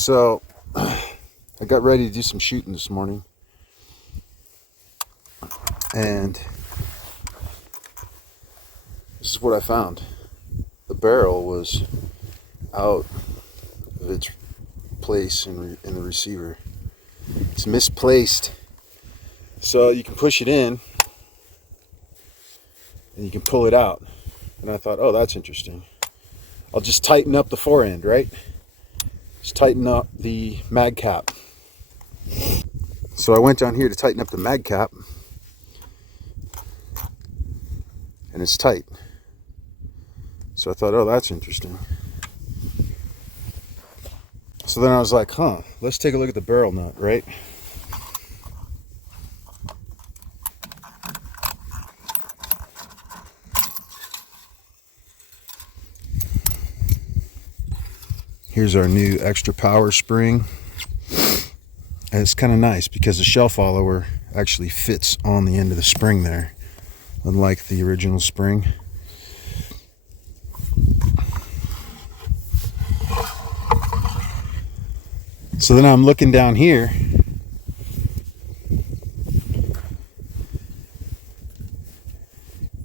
So I got ready to do some shooting this morning, and this is what I found. The barrel was out of its place in the receiver. It's misplaced. So you can push it in and you can pull it out. And I thought, oh, that's interesting. I'll just tighten up the fore end, right? Just tighten up the mag cap. So I went down here to tighten up the mag cap, and it's tight. So I thought, oh, that's interesting. So then I was like, let's take a look at the barrel nut, right? Here's our new extra power spring. And it's kind of nice because the shell follower actually fits on the end of the spring there, unlike the original spring. So then I'm looking down here,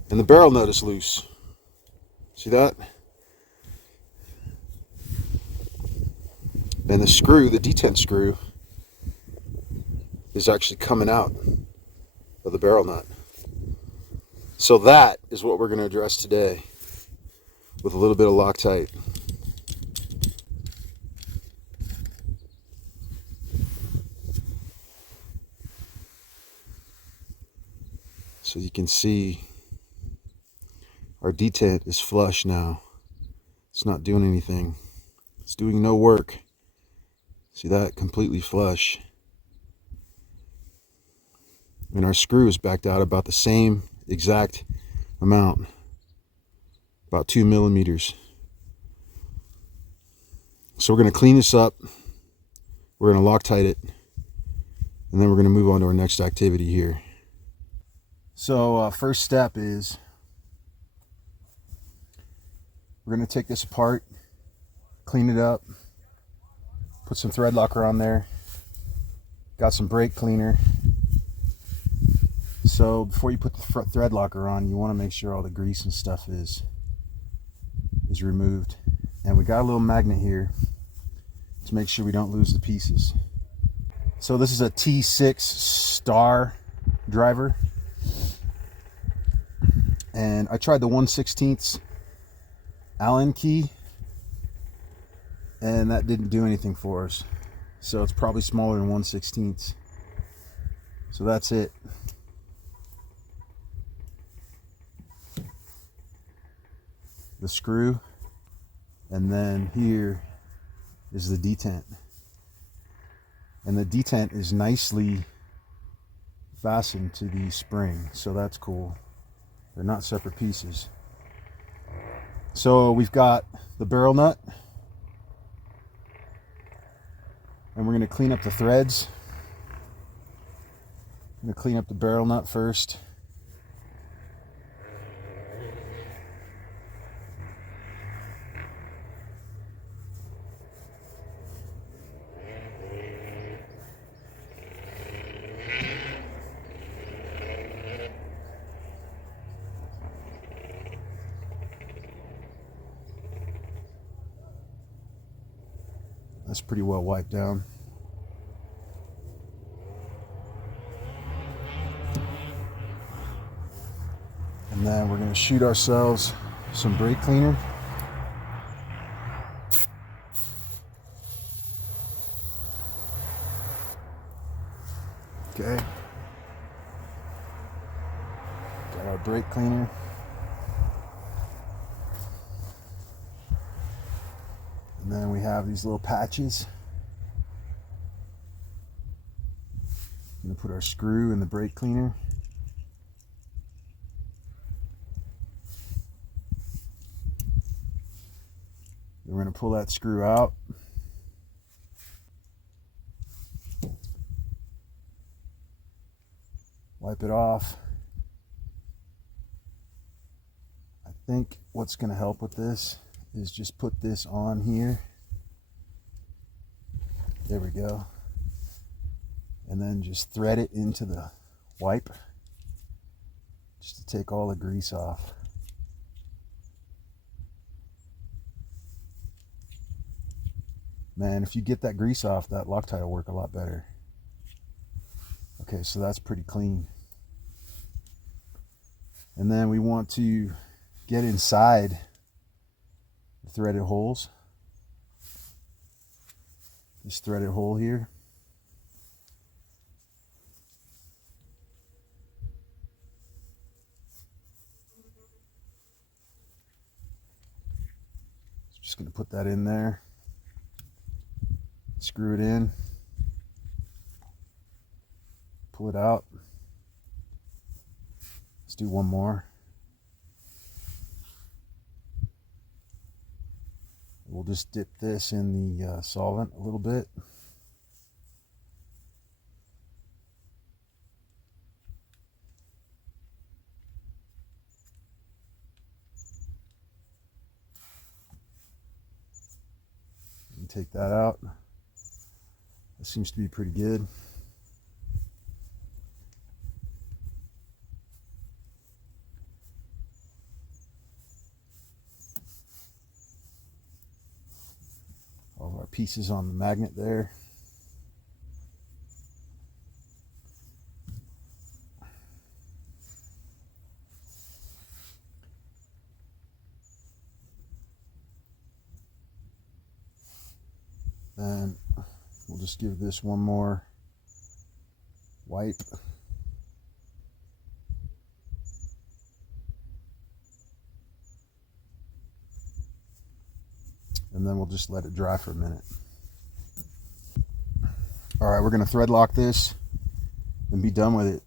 and the barrel nut is loose. See that? And the screw, the detent screw, is actually coming out of the barrel nut. So that is what we're going to address today with a little bit of Loctite. So you can see our detent is flush now. It's not doing anything. It's doing no work. See that? Completely flush. And our screw is backed out about the same exact amount, about 2 millimeters. So we're going to clean this up, we're going to Loctite it, and then we're going to move on to our next activity here. So first step is we're going to take this apart, clean it up, put some thread locker on there, got some brake cleaner. So before you put the front thread locker on, you want to make sure all the grease and stuff is removed. And we got a little magnet here to make sure we don't lose the pieces. So this is a T6 star driver, and I tried the 1/16 Allen key, and that didn't do anything for us. So it's probably smaller than 1/16. So that's it. The screw, and then here is the detent, and the detent is nicely fastened to the spring, so that's cool. They're not separate pieces. So we've got the barrel nut, and we're going to clean up the threads. I'm going to clean up the barrel nut first. That's pretty well wiped down. And then we're going to shoot ourselves some brake cleaner. Okay. Got our brake cleaner. And then we have these little patches. I'm going to put our screw in the brake cleaner. We're going to pull that screw out. Wipe it off. I think what's going to help with this is just put this on here There we go. And then just thread it into the wipe just to take all the grease off. Man, if you get that grease off, that Loctite will work a lot better. Okay, so that's pretty clean. And then we want to get inside the threaded holes. This threaded hole here. Just going to put that in there. Screw it in. Pull it out. Let's do one more. We'll just dip this in the solvent a little bit. And take that out. That seems to be pretty good. All of our pieces on the magnet there. Then we'll just give this one more wipe. And then we'll just let it dry for a minute. All right, we're going to thread lock this and be done with it.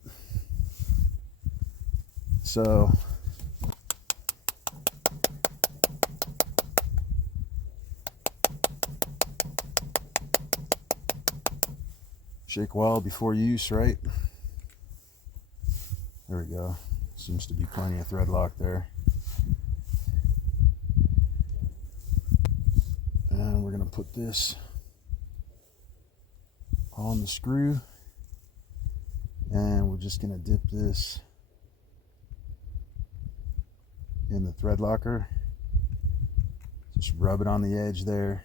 So shake well before use, right? There we go. Seems to be plenty of thread lock there. And we're going to put this on the screw, and we're just going to dip this in the thread locker. Just rub it on the edge there.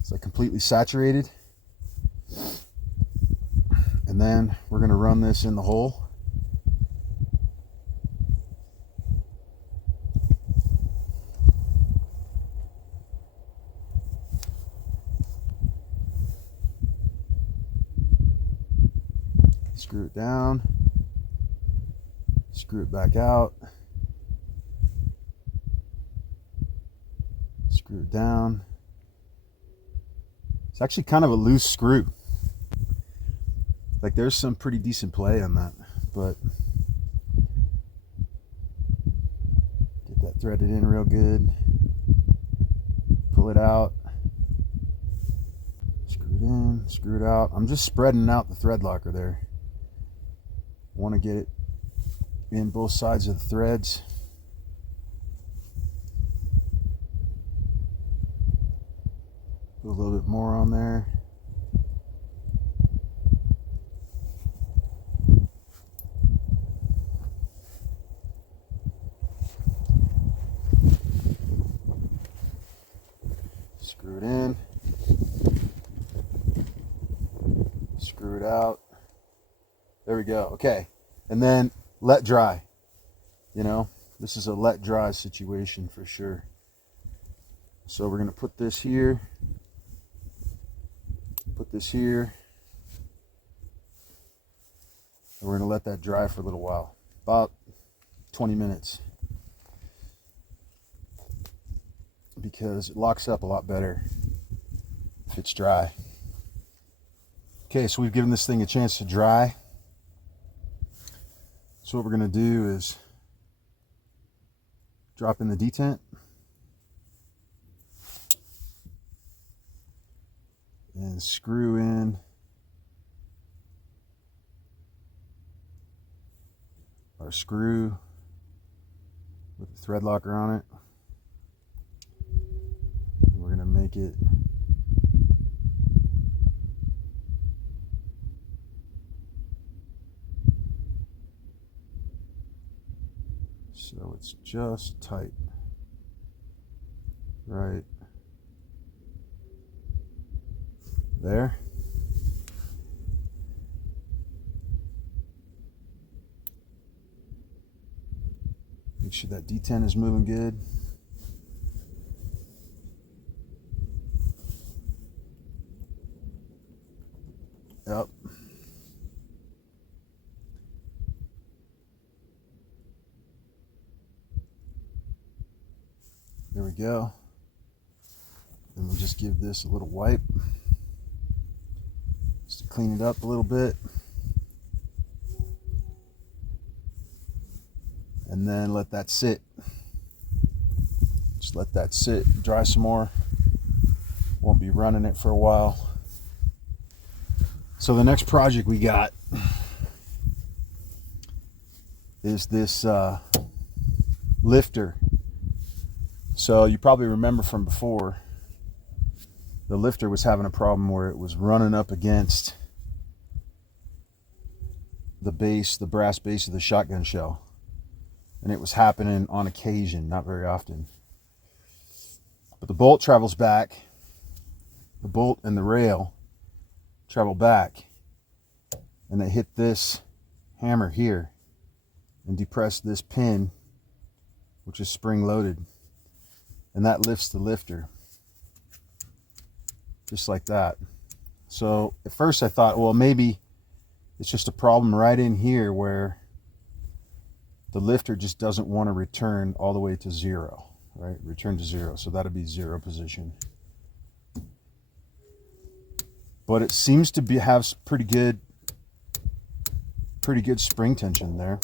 It's like completely saturated. And then we're going to run this in the hole. Screw it down, screw it back out, screw it down. It's actually kind of a loose screw. Like there's some pretty decent play on that, but get that threaded in real good. Pull it out, screw it in, screw it out. I'm just spreading out the thread locker there. Want to get it in both sides of the threads. Put a little bit more on there. Screw it in. Screw it out. There we go. Okay. And then let dry. You know, this is a let dry situation for sure. So we're going to put this here. Put this here. And we're going to let that dry for a little while. About 20 minutes. Because it locks up a lot better if it's dry. Okay, so we've given this thing a chance to dry. So what we're going to do is drop in the detent. And screw in our screw with the thread locker on it. We're going to make it So it's just tight. Right there. Make sure that detent is moving good. Yep. There we go. Then we'll just give this a little wipe just to clean it up a little bit. And then let that sit. Just let that sit, dry some more. Won't be running it for a while. So the next project we got is this lifter. So you probably remember from before, the lifter was having a problem where it was running up against the base, the brass base of the shotgun shell. And it was happening on occasion, not very often. But the bolt travels back, the bolt and the rail travel back, and they hit this hammer here and depress this pin, which is spring loaded, and that lifts the lifter just like that. So at first I thought, well, maybe it's just a problem right in here where the lifter just doesn't want to return all the way to zero, right? Return to zero. So that'll be zero position. But it seems to have pretty good spring tension there.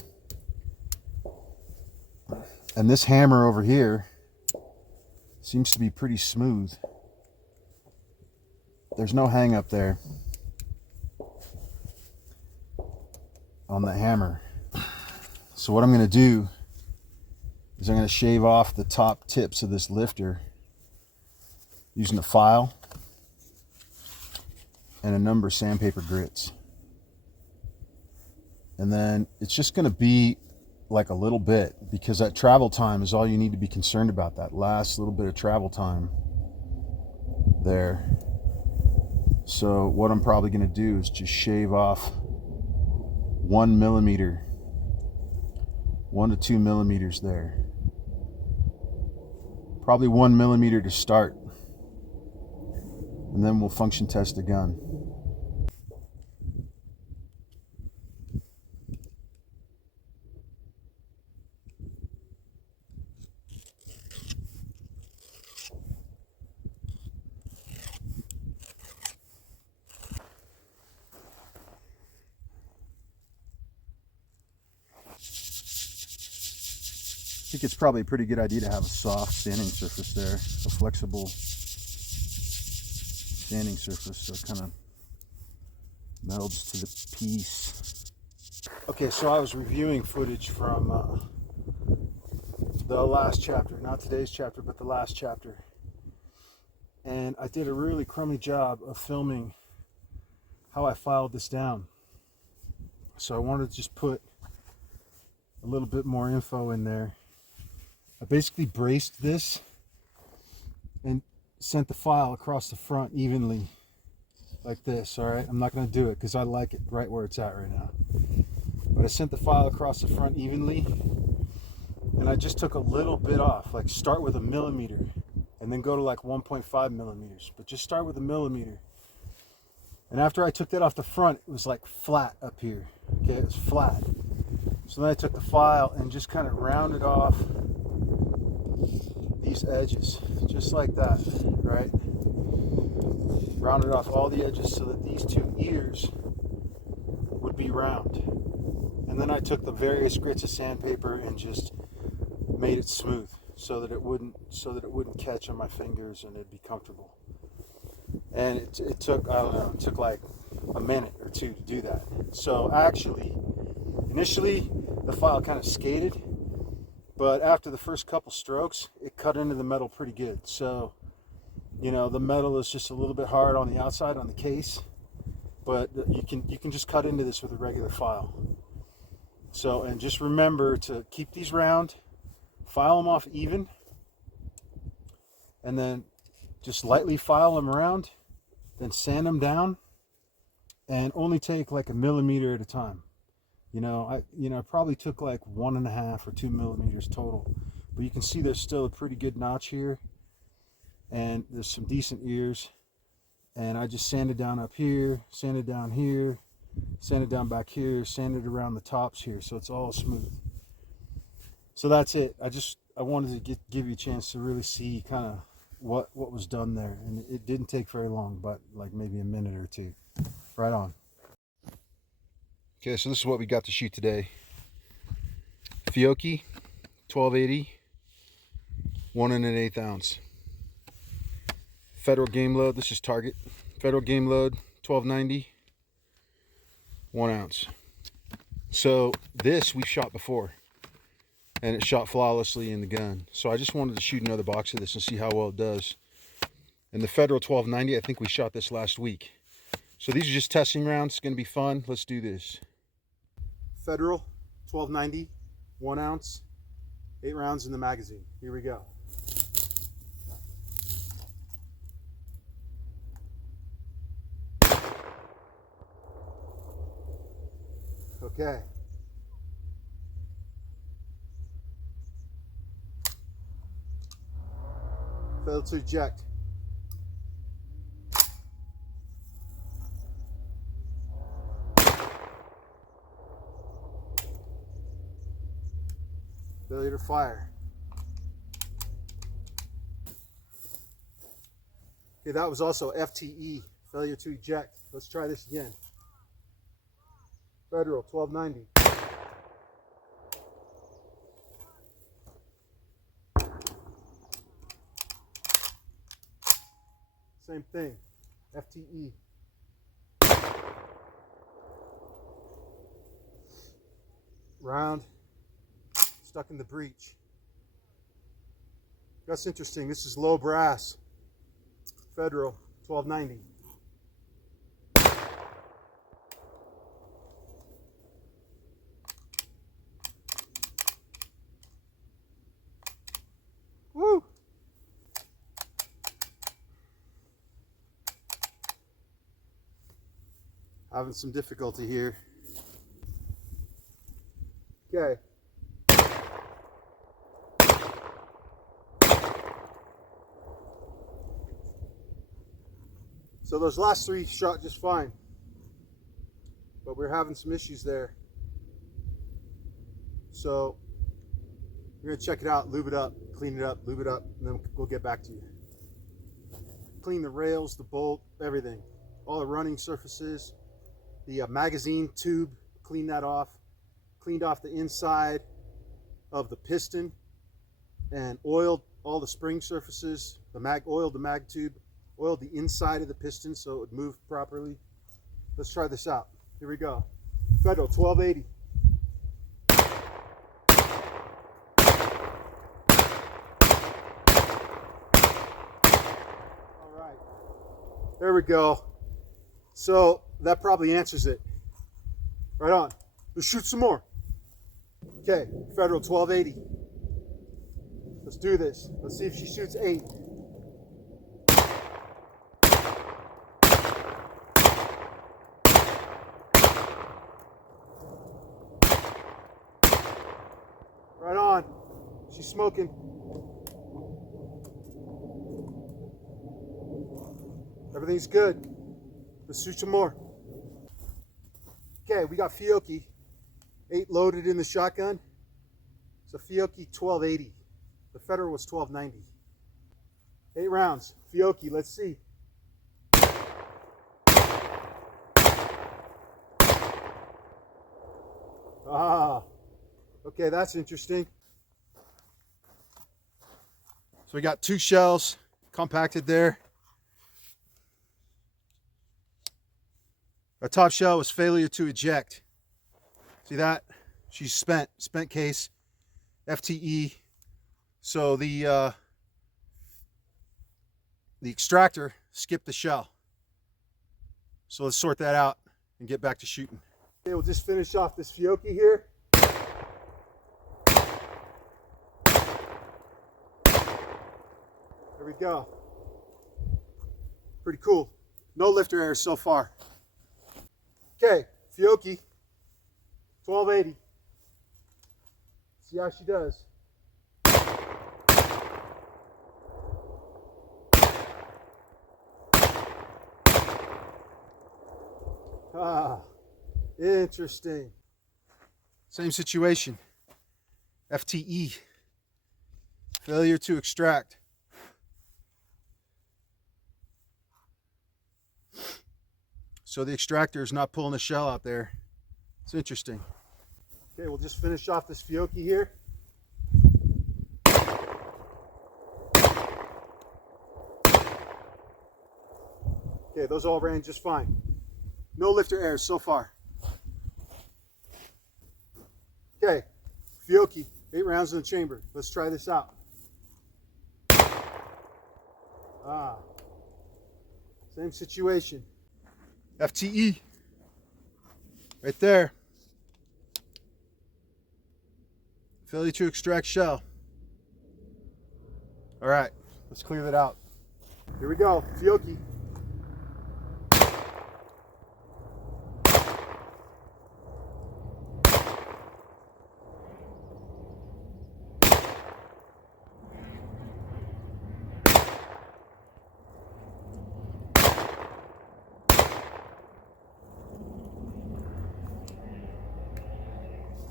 And this hammer over here seems to be pretty smooth. There's no hang up there on the hammer. So what I'm going to do is I'm going to shave off the top tips of this lifter using a file and a number of sandpaper grits. And then it's just going to be like a little bit, because that travel time is all you need to be concerned about, that last little bit of travel time there. So what I'm probably going to do is just shave off 1 millimeter, 1 to 2 millimeters there. Probably 1 millimeter to start. And then we'll function test the gun. I think it's probably a pretty good idea to have a soft sanding surface there, a flexible sanding surface, so it kind of melds to the piece. Okay, so I was reviewing footage from the last chapter, not today's chapter, but the last chapter. And I did a really crummy job of filming how I filed this down. So I wanted to just put a little bit more info in there. I basically braced this and sent the file across the front evenly like this. All right, I'm not going to do it because I like it right where it's at right now, but I sent the file across the front evenly, and I just took a little bit off, like start with 1 millimeter and then go to like 1.5 millimeters, but just start with 1 millimeter. And after I took that off the front, it was like flat up here. Okay, it was flat. So then I took the file and just kind of rounded off these edges, just like that, right? Rounded off all the edges so that these two ears would be round. And then I took the various grits of sandpaper and just made it smooth so that it wouldn't catch on my fingers and it'd be comfortable. And it took, I don't know, it took like a minute or two to do that. So actually, initially the file kind of skated, but after the first couple strokes, it cut into the metal pretty good. So, you know, the metal is just a little bit hard on the outside on the case, but you can just cut into this with a regular file. So, and just remember to keep these round, file them off even, and then just lightly file them around, then sand them down, and only take like 1 millimeter at a time. I probably took like 1.5 or 2 millimeters total, but you can see there's still a pretty good notch here, and there's some decent ears. And I just sanded down up here, sanded down here, sanded down back here, sanded around the tops here, so it's all smooth. So that's it. I wanted to give you a chance to really see kind of what was done there, and it didn't take very long, but like maybe a minute or two. Right on. Okay, so this is what we got to shoot today. Fiocchi 1280, 1 1/8 ounce. Federal game load, this is target. Federal game load 1290, 1 ounce. So this we've shot before, and it shot flawlessly in the gun. So I just wanted to shoot another box of this and see how well it does. And the Federal 1290, I think we shot this last week. So these are just testing rounds. It's going to be fun. Let's do this. Federal 1290, 1 ounce, 8 rounds in the magazine. Here we go. Okay. Failed to eject. Failure to fire. Okay, that was also FTE, failure to eject. Let's try this again. Federal 1290. Same thing, FTE. Round stuck in the breech. That's interesting. This is low brass. Federal 1290. Woo! Having some difficulty here. Okay. So those last 3 shot just fine, but we're having some issues there. So we're gonna check it out, lube it up, clean it up, lube it up, and then we'll get back to you. Clean the rails, the bolt, everything, all the running surfaces, the magazine tube, clean that off, cleaned off the inside of the piston, and oiled all the spring surfaces, oiled the mag tube, oiled the inside of the piston so it would move properly. Let's try this out. Here we go. Federal 1280. All right. There we go. So that probably answers it. Right on. Let's shoot some more. Okay, Federal 1280. Let's do this. Let's see if she shoots 8. Right on. She's smoking. Everything's good. Let's shoot some more. Okay, we got Fiocchi 8 loaded in the shotgun. It's a Fiocchi 1280. The Federal was 1290. 8 rounds. Fiocchi, let's see. Ah, okay, that's interesting. So we got 2 shells compacted there. Our top shell was failure to eject. See that? She's spent case, FTE. So the extractor skipped the shell. So let's sort that out and get back to shooting. Okay, we'll just finish off this Fiocchi here. Here we go. Pretty cool. No lifter errors so far. Okay, Fiocchi, 1280. See how she does. Ah, interesting. Same situation. FTE. Failure to extract. So the extractor is not pulling the shell out there. It's interesting. Okay, we'll just finish off this Fiocchi here. Okay, those all ran just fine. No lifter errors so far. Okay, Fiocchi, 8 rounds in the chamber. Let's try this out. Ah, same situation. FTE, right there. Failure to extract shell. All right, let's clear that out. Here we go, Fiocchi.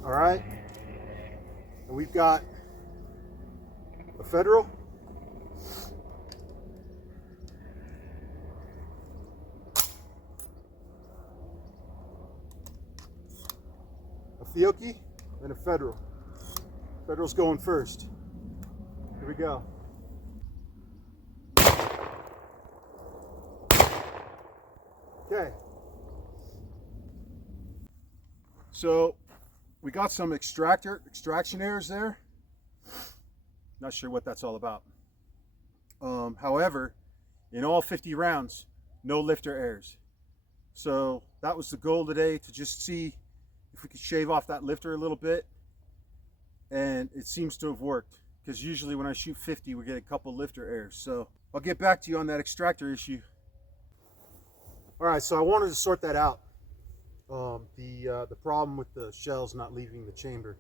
All right, and we've got a Federal, a Fiocchi, and a Federal. Federal's going first. Here we go. Okay. So we got some extraction errors there. Not sure what that's all about. However, in all 50 rounds, no lifter errors. So that was the goal today, to just see if we could shave off that lifter a little bit. And it seems to have worked, because usually when I shoot 50, we get a couple lifter errors. So I'll get back to you on that extractor issue. All right, so I wanted to sort that out. The problem with the shells not leaving the chamber.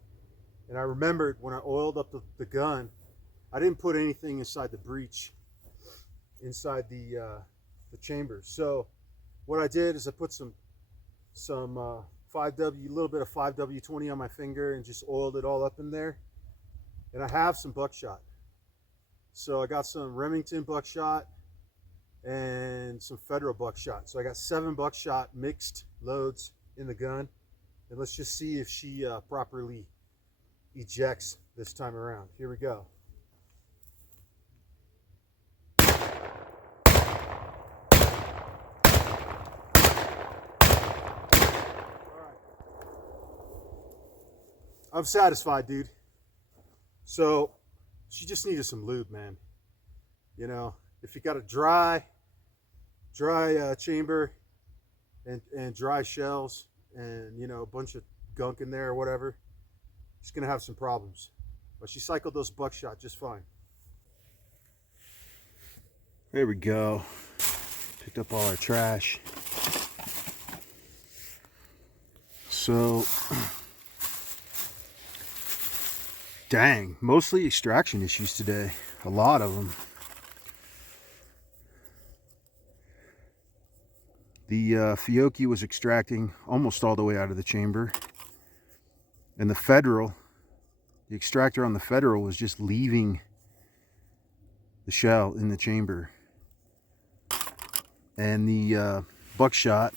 And I remembered when I oiled up the gun, I didn't put anything inside the breech, inside the chamber. So what I did is I put some 5W, a little bit of 5W20 on my finger, and just oiled it all up in there. And I have some buckshot. So I got some Remington buckshot and some Federal buckshot. So I got 7 buckshot mixed loads in the gun. And let's just see if she properly ejects this time around. Here we go. I'm satisfied, dude. So she just needed some lube, man. You know, if you got a dry chamber and dry shells and, you know, a bunch of gunk in there or whatever, she's gonna have some problems. But she cycled those buckshot just fine. There we go. Picked up all our trash. So dang, mostly extraction issues today. A lot of them. The Fiocchi was extracting almost all the way out of the chamber. And the Federal, the extractor on the Federal was just leaving the shell in the chamber. And the buckshot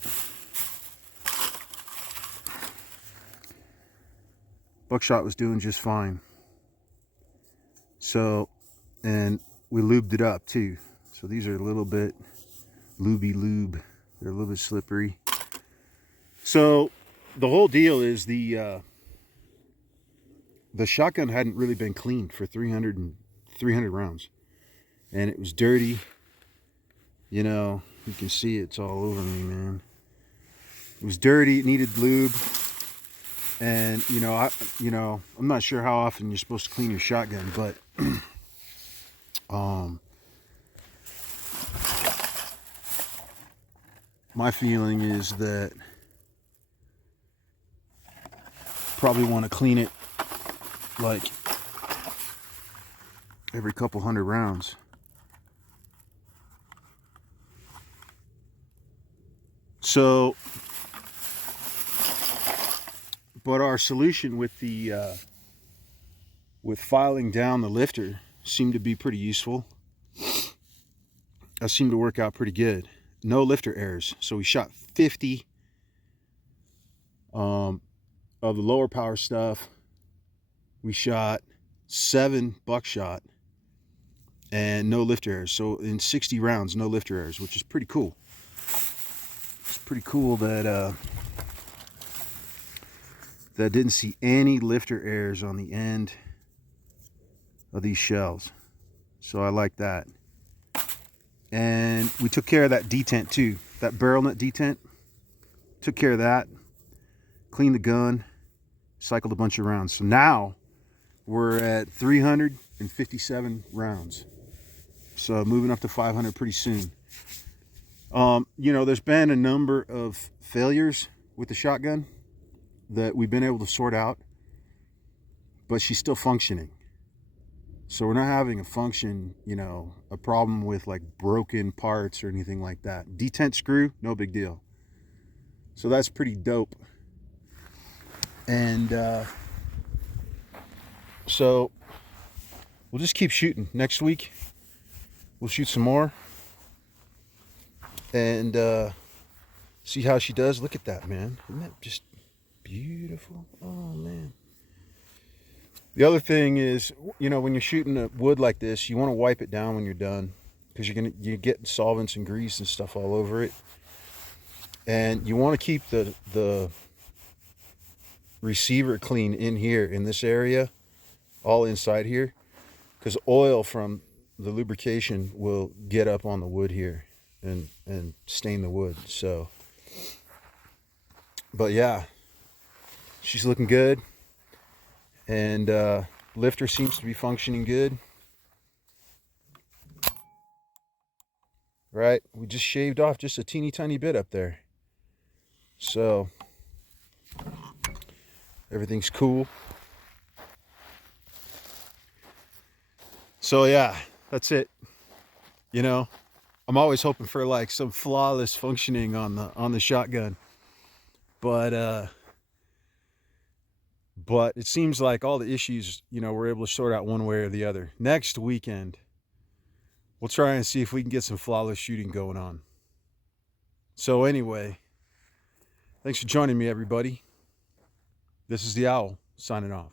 was doing just fine. So, and we lubed it up too. So these are a little bit lube. They're a little bit slippery. So the whole deal is the shotgun hadn't really been cleaned for 300 rounds. And it was dirty. You know, you can see it's all over me, man. It was dirty, it needed lube. And I'm not sure how often you're supposed to clean your shotgun, but my feeling is that probably want to clean it like every couple hundred rounds. So, but our solution with the with filing down the lifter seemed to be pretty useful. That seemed to work out pretty good. No lifter errors. So we shot 50 of the lower power stuff. We shot 7 buckshot and no lifter errors. So in 60 rounds, no lifter errors, which is pretty cool. It's pretty cool that that didn't see any lifter errors on the end of these shells. So I like that. And we took care of that detent too. That barrel nut detent. Took care of that. Cleaned the gun. Cycled a bunch of rounds. So now we're at 357 rounds. So moving up to 500 pretty soon. You know, there's been a number of failures with the shotgun that we've been able to sort out, but she's still functioning. So we're not having a function, you know, a problem with like broken parts or anything like that. Detent screw, no big deal. So that's pretty dope. And so we'll just keep shooting. Next week we'll shoot some more and see how she does. Look at that, man. Isn't that just beautiful? Oh man. The other thing is, you know, when you're shooting a wood like this, you want to wipe it down when you're done, because you get solvents and grease and stuff all over it. And you want to keep the receiver clean in here, in this area, all inside here, because oil from the lubrication will get up on the wood here and stain the wood. So, but yeah, she's looking good. And lifter seems to be functioning good. Right, we just shaved off just a teeny tiny bit up there. So everything's cool. So yeah, that's it. You know, I'm always hoping for like some flawless functioning on the shotgun. But it seems like all the issues, you know, we're able to sort out one way or the other. Next weekend, we'll try and see if we can get some flawless shooting going on. So anyway, thanks for joining me, everybody. This is the Owl, signing off.